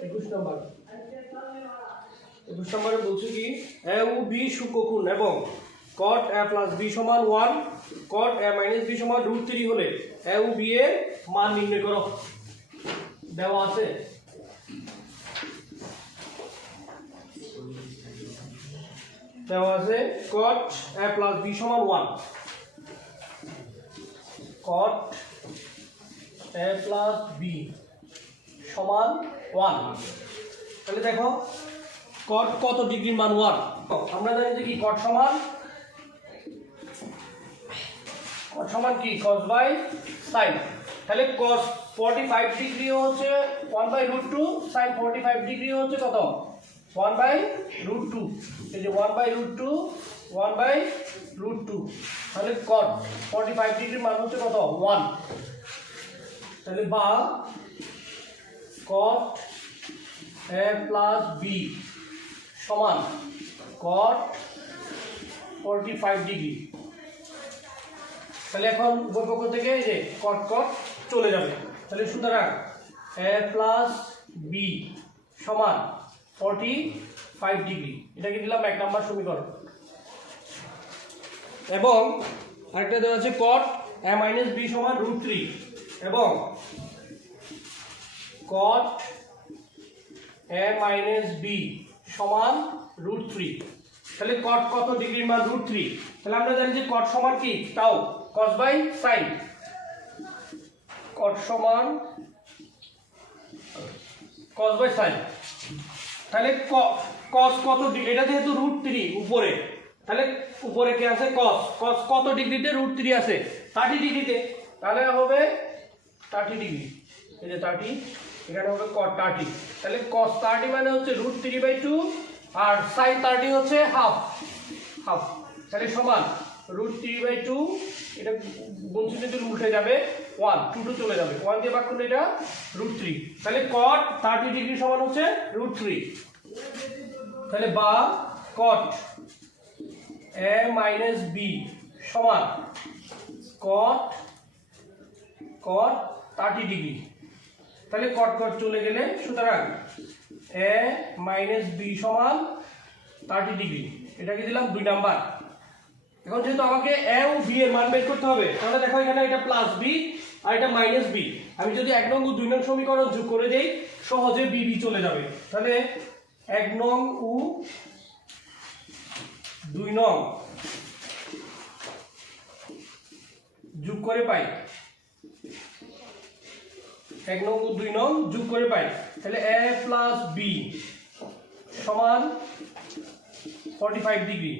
21 নম্বর 21 নম্বরে বলছে কি a ও b সূক্ষ্মকোণ এবং cot a + b = 1 cot a - b = √3 হলে a ও b এর মান নির্ণয় করো। দেওয়া আছে cot a + b = 1 cot a + b সমান 1। তাহলে দেখো cot কত ডিগ্রির মান 1। আমরা জানি যে কি cot সমান কি cos বাই sin। তাহলে cos 45 ডিগ্রি হচ্ছে 1/√2, sin 45 ডিগ্রি হচ্ছে কত 1/√2। এই যে 1/√2 1/√2, তাহলে cot 45 ডিগ্রির মান হচ্ছে কত 1। তাহলে বা cot a + b সমান cot 45 ডিগ্রি। তাহলে এখন উভয় পক্ষ থেকে এই যে cot চলে যাবে। তাহলে সুতরাং a + b সমান 45 ডিগ্রি। এটাকে দিলাম 1 নম্বর সমীকরণ। এবং আরেকটা দেওয়া আছে cot a - b = √3 এবং cot a - b সমান √3। তাহলে cot কত ডিগ্রির মান √3। তাহলে আমরা জানি যে cot সমান কি তাও cos বাই sin। cot সমান cos বাই sin। তাহলে cos কত ডিগ্রি, এটা যেহেতু √3 উপরে, তাহলে উপরে কি আছে cos কত ডিগ্রিতে √3 আছে 30 ডিগ্রিতে, তাহলে হবে 30 ডিগ্রি। এই যে 30, এখানে হবে cot 30। তাহলে cos 30 মানে হচ্ছে √3/2 আর sin 30 হচ্ছে হাফ। তাহলে সমান √3/2, এটা গুণ চিহ্ন দিলে উল্টে যাবে 1, 2 চলে যাবে, 1 দিয়ে ভাগ করলে এটা √3। তাহলে cot 30 ডিগ্রি সমান হচ্ছে √3। তাহলে বা cot a - b সমান cot 30 ডিগ্রি। তাহলে cot চলে গেলে সুতরাং a - b সমান 30 ডিগ্রি। এটাকে দিলাম 2 নাম্বার। এখন যেহেতু আমাকে a ও b এর মান বের করতে হবে, তাহলে দেখো এখানে এটা +b আর এটা -b। আমি যদি 1 নং ও 2 নং সমীকরণ যোগ করে দেই সহজে b চলে যাবে। তাহলে 1 নং ও 2 নং যোগ করে পাই, 1 নং ও 2 নং যোগ করে পাই। তাহলে a + b সমান 45 ডিগ্রি,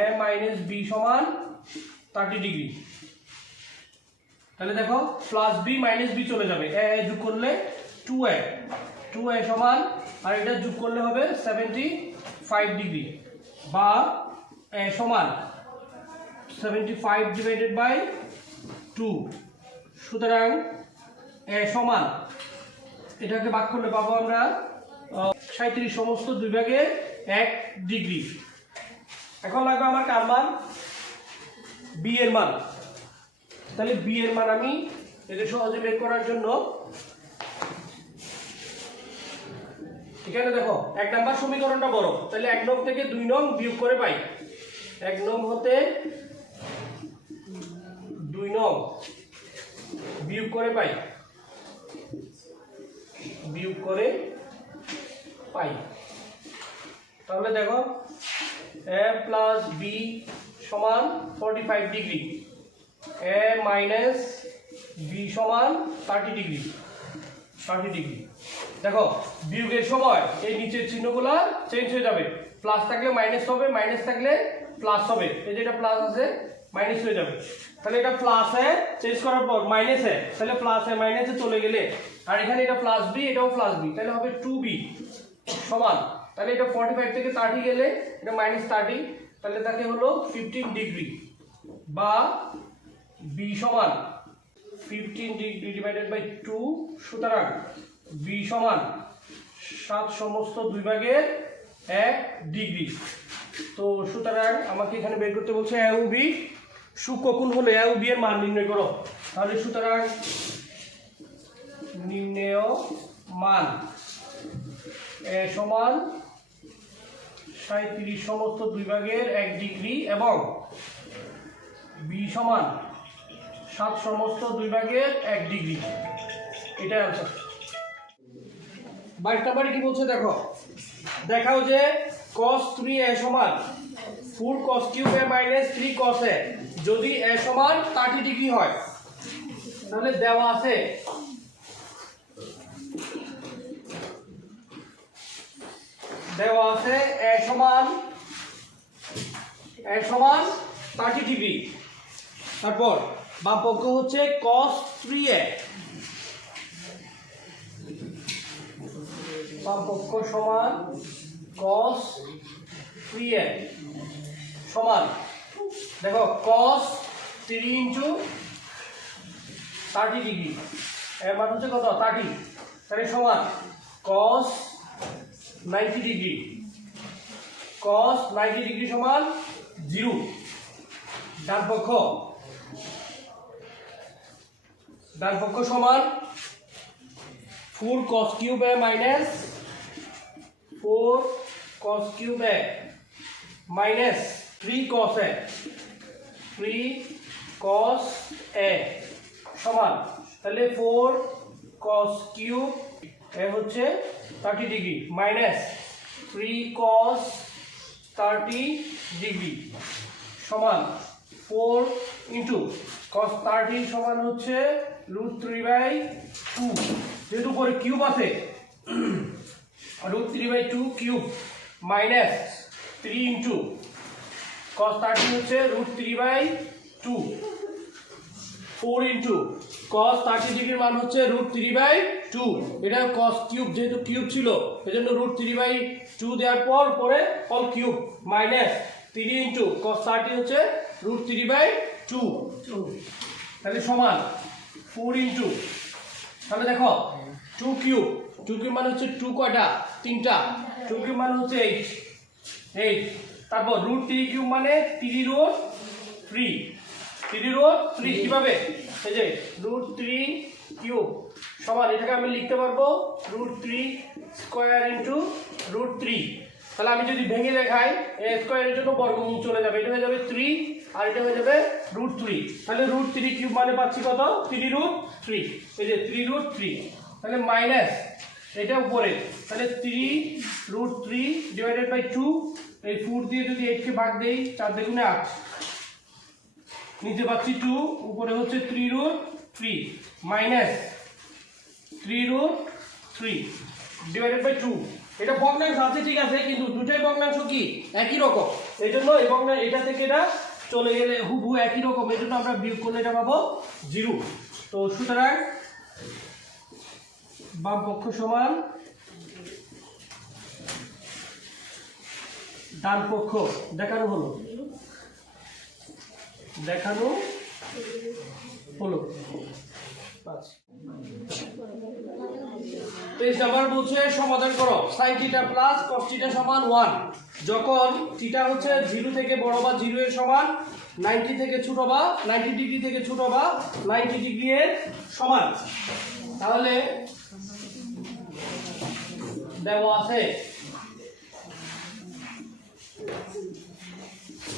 a - b সমান 30 ডিগ্রি। তাহলে দেখো +b - b চলে যাবে, a যোগ করলে 2a সমান, আর এটা যোগ করলে হবে 75 ডিগ্রি বা a সমান 75/2। সুতরাং a সমান, এটাকে ভাগ করলে পাবো আমরা 37, সমস্ত 2 ভাগে 1 ডিগ্রি। এখন লাগবে আমার কার মান, b এর মান। তাহলে b এর মান আমি এটা সহজে বের করার জন্য এখানে দেখো 1 নাম্বার সমীকরণটা বড়, তাহলে 1 নং থেকে 2 নং বিয়োগ করে পাই। 1 নং হতে 2 নং বিয়োগ করে পাই, তাহলে দেখো a + b সমান 45 ডিগ্রি, a - b সমান 30 ডিগ্রি। দেখো বিয়োগের সময় এই নিচের চিহ্নগুলো চেঞ্জ হয়ে যাবে, প্লাস থাকলে মাইনাস হবে, মাইনাস থাকলে প্লাস হবে। এই যে এটা প্লাস আছে মাইনাস হয়ে যাবে, তাহলে এটা প্লাসে চেঞ্জ করার পর মাইনাসে, তাহলে প্লাসে মাইনাসে চলে গেলে, আর এখানে এটা +b এটাও +b, তাহলে হবে 2b সমান, তাহলে এটা 45 থেকে 30 গেলে এটা -30, তাহলে তাকে হলো 15 ডিগ্রি বা b সমান 15 ডিগ্রি / 2। সুতরাং b সমান 7 সমস্ত 2 ভাগের 1 ডিগ্রি। তো সুতরাং আমাকে এখানে বের করতে বলছে a ও b সূক্ষ্মকোণ হলে a ও b এর মান নির্ণয় করো। তাহলে সুতরাং নির্ণেয় মান এ সমান 37 সমস্ত 2 ভাগের 1 ডিগ্রি এবং বি সমান 7 সমস্ত 2 ভাগের 1 ডিগ্রি। এটাই আনসার। 22 নম্বরে কি বলছে দেখো, দেখাও যে cos 3a সমান 4 cos cube a minus 3 cos a যদি a সমান 30 ডিগ্রি হয়, তাহলে দেওয়া আছে a সমান 30 ডিগ্রি, তারপর বাম পক্ষ হচ্ছে cos 3a, বাম পক্ষ সমান cos 3a সমান দেখো cos 3 ইন্টু 30 ডিগ্রি, এর মান হচ্ছে কত 30, তাহলে সমান cos 90 ডিগ্রি, cos 90 ডিগ্রি সমান 0। ডান পক্ষ সমান 4 cos cube a minus 4 cos cube a minus 3 cos a, 3 cos a সমান তাহলে 4 cos cube a হচ্ছে 30 ডিগ্রি মাইনাস 3 cos 30 ডিগ্রি সমান 4 ইন্টু cos 30 সমান হচ্ছে √3/2, যেহেতু উপরে কিউব আছে √3/2 কিউব মাইনাস 3 ইন্টু cos 30 হচ্ছে √3/2, 4 ইন্টু cos 30 ডিগ্রির মান হচ্ছে √3/2, এটা cos কিউব যেহেতু কিউব ছিল এজন্য √3/2 দেওয়ার পর পরে all cube minus 3 into cos 30 হচ্ছে √3/2, তাহলে সমান 4 ইন্টু, তাহলে দেখো 2 কিউব মানে হচ্ছে 2 কয়টা 3টা, 2 কিউব মানে হচ্ছে 8, তারপর √3 কিউব মানে 3√3 কিভাবে, এই যে √3 কিউব সমান এটাকে আমি লিখতে পারবো √3 স্কয়ার ইন্টু √3, তাহলে আমি যদি ভেঙে দেখাই a স্কয়ারের জন্য বর্গমূল চলে যাবে, এটা হয়ে যাবে 3 আর এটা হয়ে যাবে √3, তাহলে √3 কিউব মানে পাচ্ছি কত 3√3, এই যে 3√3, তাহলে মাইনাস এটা উপরে, তাহলে 3√3 ডিভাইডেড বাই 2, এই 4 দিয়ে যদি 8 কে ভাগ দেই 4 দুগুণে 8, নিচে পাচ্ছি 2, উপরে হচ্ছে 3√3 মাইনাস 3√3 ডিভাইডেড বাই 2, এটা ভগ্নাংশ আছে ঠিক আছে, কিন্তু দুটোই ভগ্নাংশ কি একই রকম, এই জন্য এই ভগ্নাংশ এটা থেকে এটা চলে গেলে হুবহু একই রকম, এই জন্য আমরা বিয়োগ করলে এটা পাবো 0। তো সুতরাং বাম পক্ষ সমান ডান পক্ষ দেখানো হলো 23 নাম্বার বলছে সমাধান করো sin θ প্লাস cos θ সমান 1 যখন θ হচ্ছে 0 থেকে বড় বা 0 এর সমান, 90 থেকে ছোট বা 90 ডিগ্রি থেকে ছোট বা 90 ডিগ্রি এর সমান, তাহলে দেওয়া আছে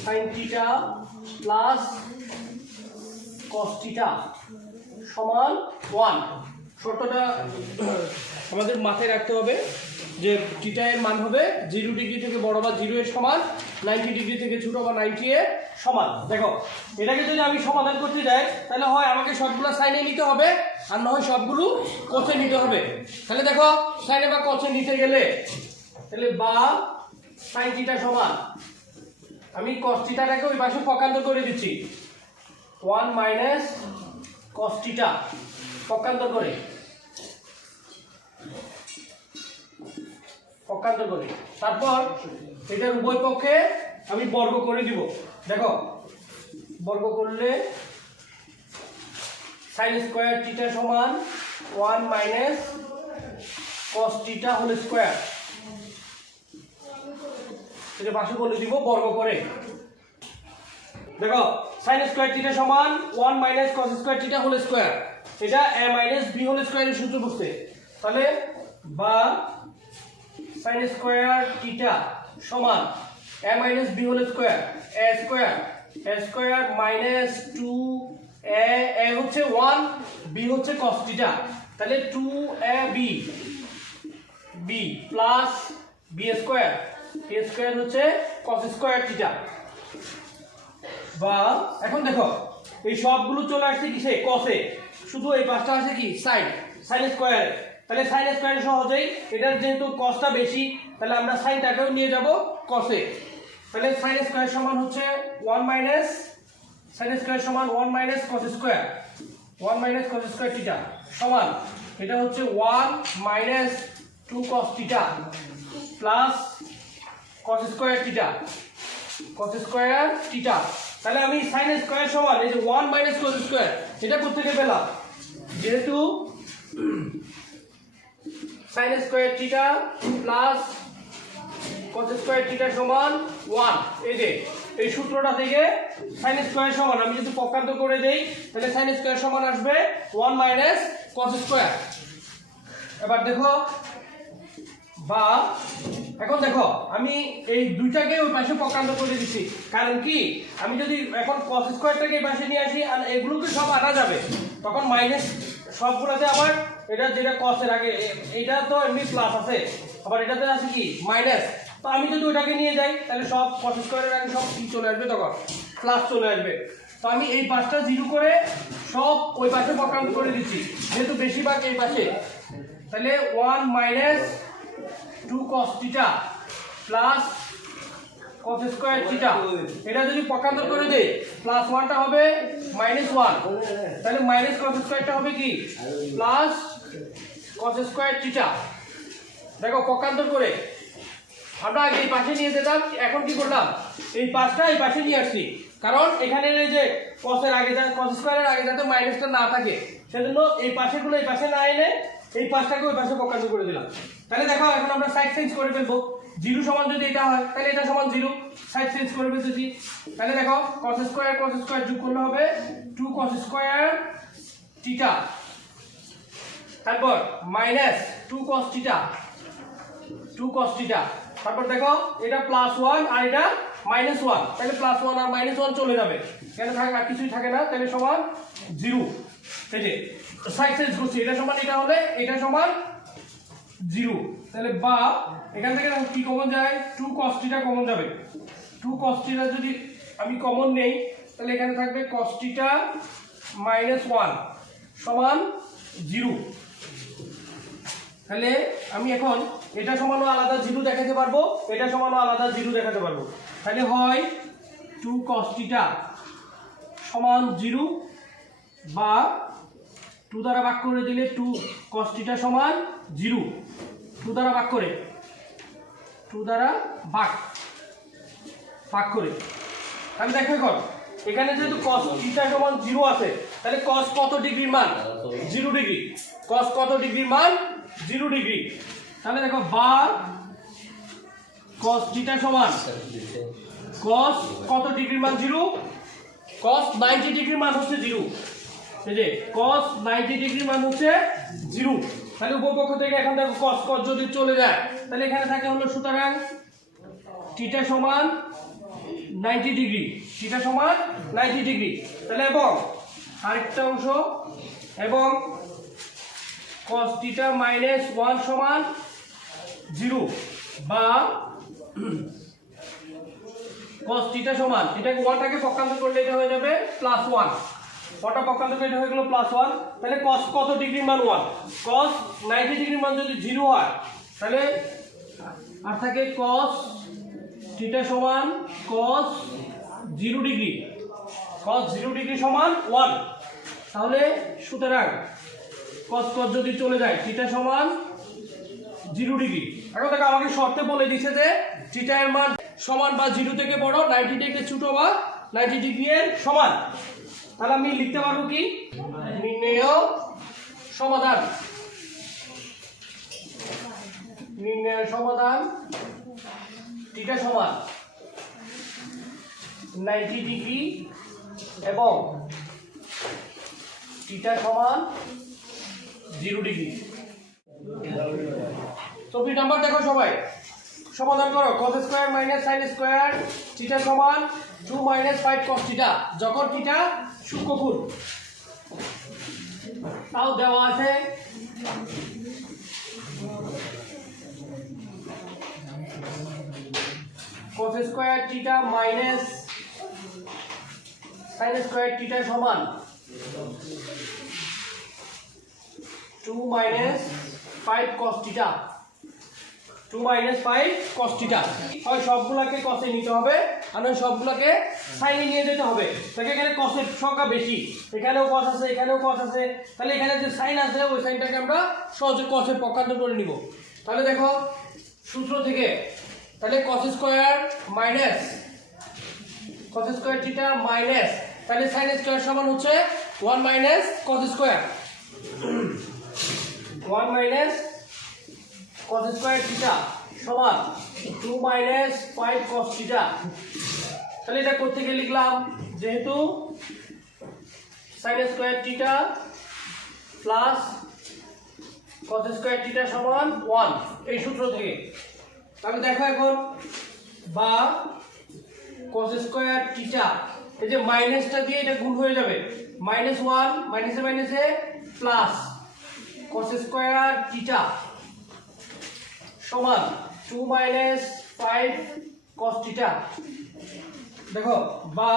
sin θ প্লাস cos θ সমান 1। শর্তটা আমাদের মাথায় রাখতে হবে যে θ এর মান হবে 0 ডিগ্রি থেকে বড় বা 0 এর সমান, 90 ডিগ্রি থেকে ছোট বা 90 এর সমান। দেখো এটাকে যদি আমি সমাধান করতে যাই তাহলে হয় আমাকে সবগুলো সাইনে নিতে হবে আর না হয় সবগুলো কোসে নিতে হবে। তাহলে দেখো সাইনে বা কোসে নিতে গেলে তাহলে বা sin θ সমান, আমি cos θ টাকে ওই পাশে পক্ষান্তর করে দিচ্ছি, 1 মাইনাস cos θ পক্ষান্তর করে তারপর এটার উভয় পক্ষে আমি বর্গ করে দিব। দেখো বর্গ করলে sin স্কয়ার θ সমান 1 মাইনাস cos θ হোল স্কয়ার, এটা পাশে বলে দিব বর্গ করে। দেখো sin স্কয়ার θ সমান 1 minus cos square θ whole square, এটা a মাইনাস b হোল স্কয়ারের সূত্র বসছে, তাহলে বা sin স্কয়ার থিটা সমান a minus b whole square a square minus 2 a হচ্ছে 1 b হচ্ছে cos থিটা তাহলে 2ab b plus b square a square হচ্ছে cos স্কয়ার থিটা বা এখন দেখো এই সবগুলো চলে আসছে কিসে cos-এ শুধু এই পাশটা আছে কি sin স্কয়ার তাহলে sin স্কয়ার সহজেই এটার যেহেতু cosটা বেশি তাহলে আমরা sinটাকেও নিয়ে যাব cos-এ তাহলে sin স্কয়ার সমান হচ্ছে 1 মাইনাস sin স্কয়ার সমান 1 minus cos square 1 minus cos square theta সমান এটা হচ্ছে 1 minus 2 cos theta plus cos square theta তাহলে আমি sin স্কয়ার সমান এই যে 1 মাইনাস cos স্কয়ার এটা কোথা থেকে পেলাম যেহেতু sin square theta plus cos square theta সমান 1 এই যে এই সূত্রটা থেকে sin স্কয়ার সমান আমি যদি পক্ষান্তর করে দেই তাহলে sin স্কয়ার সমান আসবে 1 মাইনাস cos স্কয়ার এবার দেখো বা এখন দেখো আমি এই দুইটাকে ওই পাশে পক্ষান্তর করে দিচ্ছি কারণ কি আমি যদি এখন cos স্কয়ারটাকে এই পাশে নিয়ে আসি আর এগুলোকে সব আনা যাবে তখন মাইনাস সবগুলোতে আবার এটা যেটা cos এর আগে এটা তো এমনি প্লাস আছে আবার এটাতে আছে কি মাইনাস তো আমি যদি ওটাকে নিয়ে যাই তাহলে সব cos স্কয়ারের আগে সব কি চলে আসবে তখন প্লাস চলে আসবে তো আমি এই পাশটা 0 করে সব ওই পাশে পক্ষান্তর করে দিচ্ছি যেহেতু বেশিরভাগ এই পাশে তাহলে 1 minus 2 cos theta plus cos square theta এটা যদি পক্ষান্তর করে দেই প্লাস 1টা হবে -1 তাহলে মাইনাস cos স্কয়ারটা হবে কি প্লাস cos স্কয়ার থিটা দেখো পক্ষান্তর করে আমরা আগে এই পাশে নিয়ে যেতাম এখন কি করলাম এই পাশটা এই পাশে নিয়ে আসছি কারণ এখানে এই যে cos এর আগে cos স্কয়ারের আগে যাতে মাইনাসটা না থাকে সেজন্য এই পাশেগুলো এই পাশে না এনে এই পাশটাকে ওই পাশে পক্ষান্তর করে দিলাম তাহলে দেখো এখন আমরা সাইড চেঞ্জ করে ফেলবো 0 সমান যদি এটা হয় তাহলে এটা সমান 0 সাইড চেঞ্জ করে ফেলতেছি তাহলে দেখো cos স্কয়ার যোগ করলে হবে 2 cos স্কয়ার থিটা তারপর মাইনাস 2 cos থিটা তারপর দেখো এটা +1 আর এটা -1 তাহলে +1 আর -1 চলে যাবে কেন থাকে আর কিছুই থাকে না তাহলে সমান 0 এই যে সাইড চেঞ্জ করছি এটা সমান এটা হলে এটা সমান 0 তাহলে বা এখান থেকে কি কমন যায় 2 cos থিটা কমন যাবে 2 cos থিটা যদি আমি কমন নেই তাহলে এখানে থাকবে cos থিটা -1 সমান 0 তাহলে আমি এখন এটা সমানও আলাদা 0 দেখাতে পারবো এটা সমানও আলাদা 0 দেখাতে পারবো তাহলে হয় 2 cos থিটা সমান 0 বা 2 দ্বারা ভাগ করে দিলে 2 cos থিটা সমান 0 2 দ্বারা ভাগ করে 2 দ্বারা ভাগ করে আমি দেখো এখন এখানে যেহেতু cos থিটা সমান 0 আছে তাহলে cos কত ডিগ্রির মান 0 ডিগ্রি cos কত ডিগ্রির মান 0 ডিগ্রি তাহলে দেখো বা cos থিটা সমান cos কত ডিগ্রির মান 0 cos 90 ডিগ্রির মান হচ্ছে 0 এই যে cos 90 ডিগ্রির মান হচ্ছে 0 তাহলে উপপক্ষ থেকে এখন দেখো cos যদি চলে যায় তাহলে এখানে থাকে হলো সুতরাং থিটা সমান 90 ডিগ্রি তাহলে এবং আরেকটা অংশ এবং cos থিটা -1 সমান 0 বা cos থিটা সমান এটাকে 1টাকে পক্ষান্তর করলে এটা হয়ে যাবে +1 ওটা পক্ষান্তর করে এটা হয়ে গেল +1 তাহলে cos কত ডিগ্রির মান 1 cos 90 ডিগ্রির মান যদি 0 হয় তাহলে আর থাকে cos থিটা সমান cos 0 ডিগ্রি সমান 1 তাহলে সুতরাং cos যদি চলে যায় থিটা সমান 0 ডিগ্রি এখন দেখো আমাকে শর্তে বলে দিয়েছে যে থিটা এর মান সমান বা 0 থেকে বড় 90 ডিগ্রি ছোট বা 90 ডিগ্রি এর সমান তাহলে আমি লিখতে পারবো কি নির্ণেয় সমাধান থিটা সমান 90 ডিগ্রি এবং থিটা সমান 0 ডিগ্রি চব্বিশ নাম্বার দেখো সবাই সমাধান করো। cos square minus sin square theta সমান 2 মাইনাস 5 cos থিটা, যখন থিটা সূক্ষ্মকোণ। তাও দেওয়া আছে cos square theta minus sin square theta সমান 2 minus 5 cos theta, 2 minus 5 cos theta. হয় সবগুলোকে cos এ নিতে হবে আর নয় সবগুলোকে sin এ নিয়ে যেতে হবে। তাহলে এখানে cos এর সংখ্যা বেশি, এখানেও cos আছে এখানেও cos আছে, তাহলে এখানে যে sin আছে ওই সাইনটাকে আমরা সহজে cos এর পক্ষান্তর করে নিব। তাহলে দেখো সূত্র থেকে, তাহলে cos square minus cos square theta minus, তাহলে sin স্কয়ার সমান হচ্ছে 1 minus cos square, 1 minus cos square theta সমান 2 মাইনাস 5 cos থিটা। তাহলে এটা করতে গিয়ে লিখলাম যেহেতু sin square theta plus cos square theta সমান 1 এই সূত্র থেকে। তাহলে দেখো এখন বা cos স্কয়ার থিটা, এই যে মাইনাসটা দিয়ে এটা গুণ হয়ে যাবে, -1 মাইনাসে মাইনাসে প্লাস cos স্কয়ার থিটা সমান 2 মাইনাস 5 cos থিটা। দেখো বা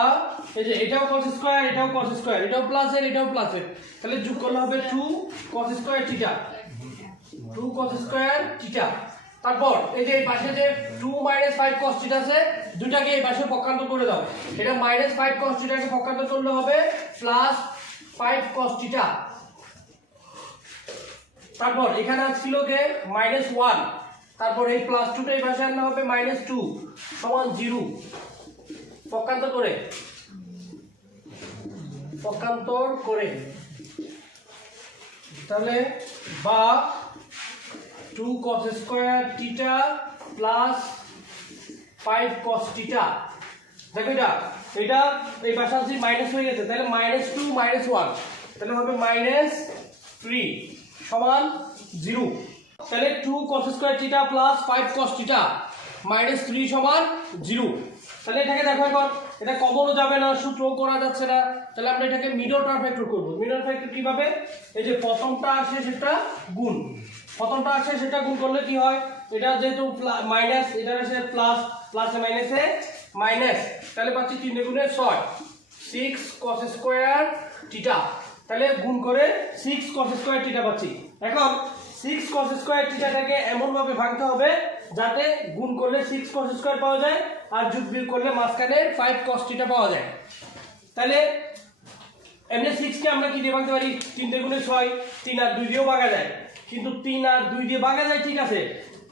এই যে এটাও cos স্কয়ার এটাও cos স্কয়ার, এটাও প্লাসের এটাও প্লাসের, তাহলে যোগ করলে হবে 2 cos square theta, 2 cos square theta. তারপর এই যে এই পাশে যে 2 মাইনাস 5 cos থিটা আছে দুটাকে এই পাশে পক্ষান্তর করে দাও, এটা -5 cos থিটাকে পক্ষান্তর করলে হবে +5 cos থিটা। তারপর এখানে ছিল কে -1, তারপর এই +2টা এই পাশে আনলে হবে -2 সমান 0, পক্ষান্তর করে তাহলে বা 2 cos square theta plus 5 cos theta. দেখো এটা এই পাশে আসি মাইনাস হয়ে গেছে, তাহলে -2 -1 তাহলে হবে -3 সমান 0। তাহলে 2 cos square theta plus 5 cos theta -3 সমান 0। তাহলে এটাকে দেখো এখন এটা কমনও যাবে না, সূত্রও করা যাচ্ছে না, তাহলে আমরা এটাকে মিডল টার্ম ফ্যাক্টর করব। মিডল ফ্যাক্টর কিভাবে, এই যে প্রথমটা আসে সেটা গুণ, প্রথমটা আসে সেটা গুণ করলে কি হয়, এটা যেহেতু মাইনাস এটা আসে প্লাস, প্লাসে মাইনাসে মাইনাস, তাহলে পাচ্ছি 3 গুণে 6 6 cos স্কয়ার থিটা, তাহলে গুণ করে 6 cos স্কয়ার থিটা পাচ্ছি। এখন 6 cos স্কয়ার থিটাটাকে এমন ভাবে ভাঙতে হবে যাতে গুণ করলে 6 cos স্কয়ার পাওয়া যায় আর যোগ বিয়োগ করলে মাঝখানে 5 cos থিটা পাওয়া যায়। তাহলে এমনি 6 কে আমরা কি দিয়ে ভাঙতে পারি, 3 গুণে 6, 3 আর 2 দিয়েও ভাঙা যায়, কিন্তু 3 আর 2 দিয়ে ভাঙা যায় ঠিক আছে,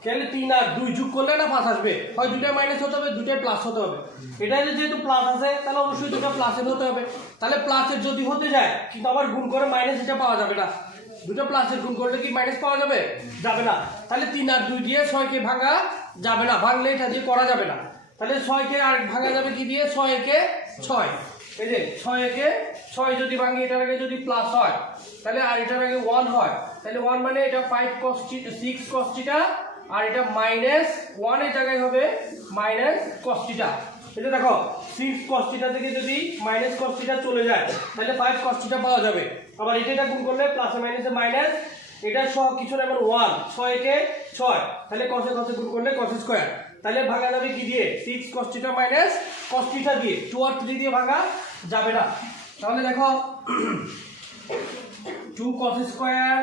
তাহলে 3 আর 2 যোগ করলে না 5 আসবে, হয় দুটাই মাইনাস হতে হবে দুটাই প্লাস হতে হবে। এটা যেহেতু প্লাস আছে তাহলে অবশ্যই দুটো প্লাসের হতে হবে, তাহলে প্লাসের যদি হতে যায় কিন্তু আবার গুণ করে মাইনাস এটা পাওয়া যাবে না, দুটো প্লাসের গুণ করলে কি মাইনাস পাওয়া যাবে, যাবে না। তাহলে 3 আর 2 দিয়ে 6 কে ভাঙা যাবে না, ভাঙলে এটা দিয়ে করা যাবে না। তাহলে 6 কে আর ভাঙা যাবে কি দিয়ে, 6 একে 6, এই যে 6 একে 6 যদি ভাঙি এটার আগে যদি প্লাস হয় তাহলে আর এটার আগে 1 হয়, তাহলে 1 মানে এটা 5 cos 6 cos থিটা আর এটা -1 এর জায়গায় হবে cos থিটা। এটা দেখো 6 cos থিটা থেকে যদি cos থিটা চলে যায় তাহলে 5 cos থিটা পাওয়া যাবে। আবার এটা গুণ করলে প্লাসে মাইনাসে মাইনাস, এটা সহ কিছু না 1, 6 একে 6, তাহলে cos এ গুণ করলে cos স্কয়ার, তাহলে ভাঙা যাবে কি দিয়ে, 6 cos থিটা cos থিটা দিয়ে, 2 আর 3 দিয়ে ভাঙা যাবে না। তাহলে দেখো 2 cos স্কয়ার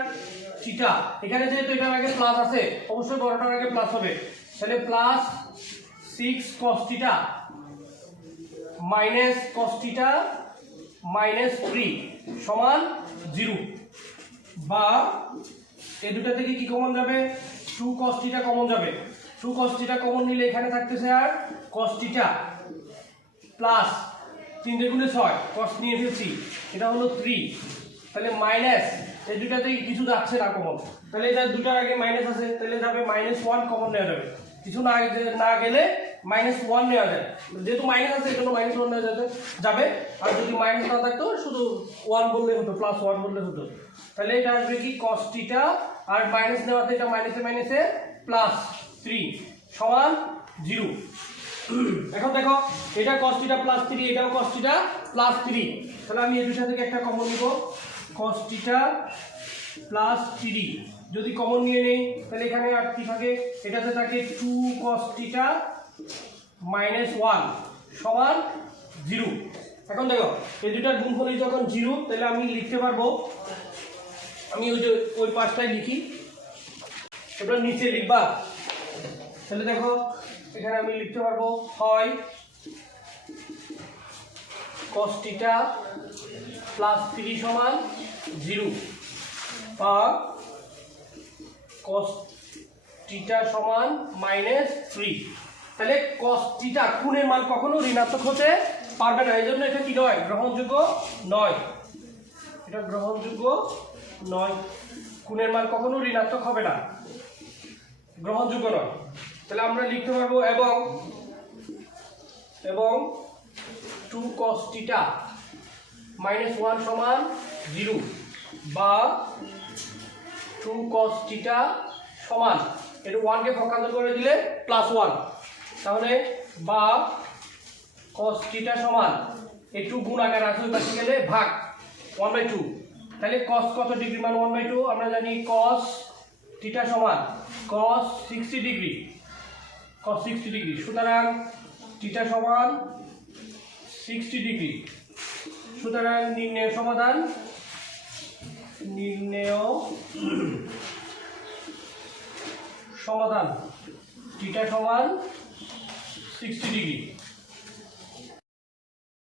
থিটা, এখানে যেহেতু এটার আগে প্লাস আছে অবশ্যই বড়টার আগে প্লাস হবে, তাহলে plus 6 cos theta cos theta -3 সমান 0। বা এই দুটো থেকে কি কমন যাবে, 2 cos থিটা কমন যাবে, 2 cos থিটা কমন নিলে এখানে থাকতেছে আর cos থিটা প্লাস 3 গুণে 6 cos নিয়ে ফেলছি এটা হলো 3, তাহলে মাইনাস এই দুটাতে কিছু যাচ্ছে না কমন, তাহলে এটা দুটার আগে মাইনাস আছে তাহলে যাবে -1 কমন নেওয়া যাবে, কিছু না গেলে -1 নেওয়া যায়, যেহেতু মাইনাস আছে এজন্য -1 নেওয়া যাবে, আর যদি মাইনাস না থাকতো শুধু 1 বললে হতো, +1 বললে হতো। তাহলে এটা আসবে কি cos থিটা আর মাইনাস নেওয়াতে এটা মাইনাসে মাইনাসে প্লাস 3 সমান 0। এখন দেখো এটা cos θ প্লাস 3, এটাও cos θ প্লাস 3, তাহলে আমি এই দুটোর থেকে একটা কমন নিব, cos θ প্লাস 3 যদি কমন নিয়ে নেই তাহলে এখানে আর কি থাকে, এটাতে থাকে 2 cos θ মাইনাস 1 সমান 0। এখন দেখো এই দুটার গুণফলই যখন 0 তাহলে আমি লিখতে পারবো, আমি ওই পাশটায় লিখি, এবার নিচে লিখবা, তাহলে দেখো এখানে আমি লিখতে পারবো হয় cos θ প্লাস 3 সমান 0 বা cos θ সমান মাইনাস 3। তাহলে cos θ কোণের মান কখনো ঋণাত্মক হতে পারবে না, এই জন্য এটা কি নয়, গ্রহণযোগ্য নয়, এটা গ্রহণযোগ্য নয়, কোণের মান কখনো ঋণাত্মক হবে না, গ্রহণযোগ্য নয়। তাহলে আমরা লিখতে পারবো এবং 2 cos θ মাইনাস 1 সমান 0 বা 2 cos θ সমান, এটা 1 কে পক্ষান্তর করে দিলে প্লাস 1, তাহলে বা cos θ সমান এই 2 গুণ আকার আছে ওই পাশে গেলে ভাগ 1/2, তাহলে cos কত ডিগ্রি মান 1/2, আমরা জানি cos θ সমান cos 60 ডিগ্রি, cos 60 ডিগ্রি, সুতরাং θ সমান 60 ডিগ্রি। সুতরাং নির্ণেয় সমাধান, নির্ণেয় সমাধান θ সমান 60 ডিগ্রি।